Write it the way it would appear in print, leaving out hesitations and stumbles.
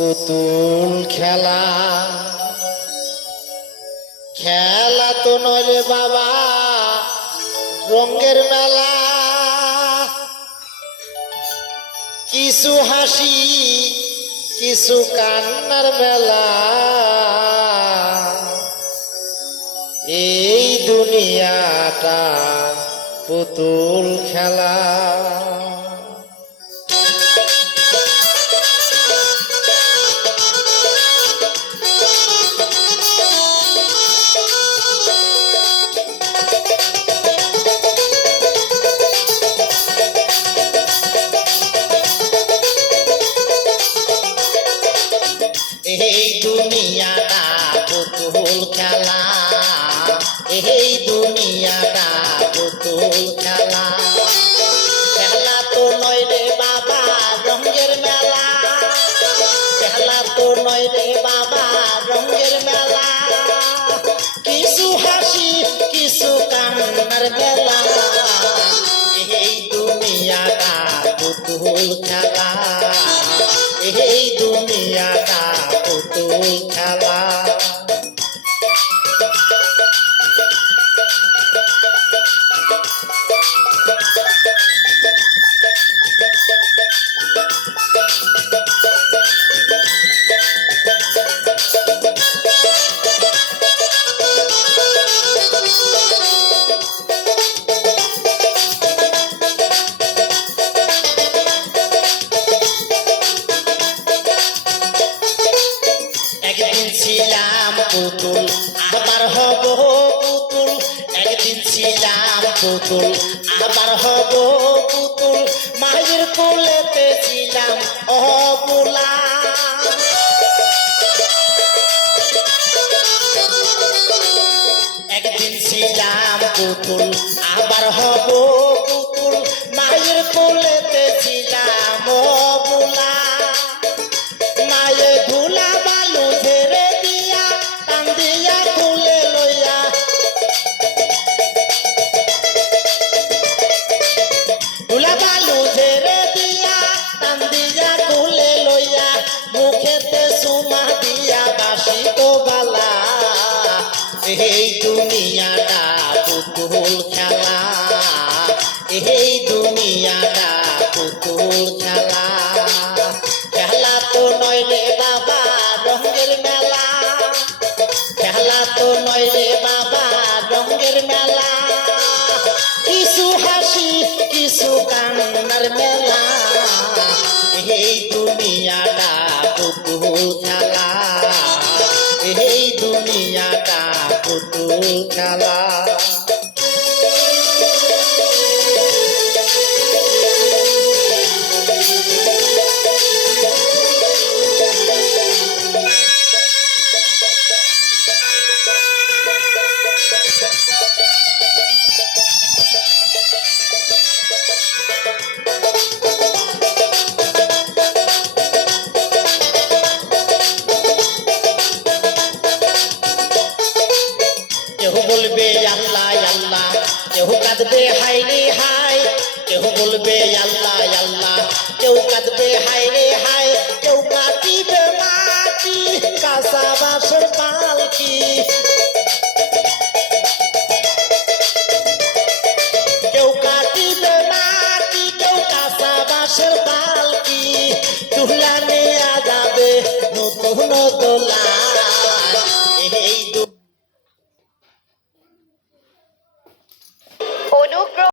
পুতুল খেলা খেলা তো নয় রে বাবা, রঙের মেলা। কিছু হাসি কিছু কান্নার মেলা, এই দুনিয়াটা পুতুল খেলা। এই দুনিয়াটা পুতুল খেলা, এই দুনিয়াটা পুতুল খেলা। খেলা তো নয় রে বাবা রঙের মেলা, খেলা তো নয় রে বাবা রঙের মেলা। কিছু হাসি কিছু কান্নার মেলা, এই দুনিয়াটা পুতুল খেলা, এই দুনিয়াটা পুতুল খেলা। একদিন ছিলাম পুতুল আবার হব পুতুল, একদিন ছিলাম পুতুল আবার হব পুতুল। মায়ের কোলেতে ছিলাম অবলা, একদিন ছিলাম পুতুল আবার হব পুতুল। মায়ের কোলেতে ছিলাম অবলা, মায়ে ধুলা বালু ঝেড়ে দিয়া টান দিয়া খুলে লইয়া, ধুলা বালু ঝেড়ে দিয়া টান দিয়া খুলে লইয়া, মুখেতে সুমা দিয়া বাসি তো বালা। এই দুনিয়াটা পুতুল খেলা, এই দুনিয়াটা পুতুল খেলা। খেলা তো নয় রে বাবা রঙের মেলা, খেলা তো নয় রে বাবা রঙের মেলা। কিছু হাসি কিছু কান্নার মেলা, এই দুনিয়াটা পুতুল খেলা, এই দুনিয়াটা পুতুল খেলা। কেউ বলবে আল্লাহ আল্লাহ, কেউ কাঁদবে হাই রে হাই, কেউ বলবে আল্লাহ আল্লাহ, কেউ কাঁদবে হাই রে হাই। কেউ কাটিবে মাটি কাঁচা বাঁশের পালকি, কেউ কাটিবে মাটি কেউ কাঁচা বাঁশের পালকি। তুলা নিয়ে যাবে নতুন দোলা, এই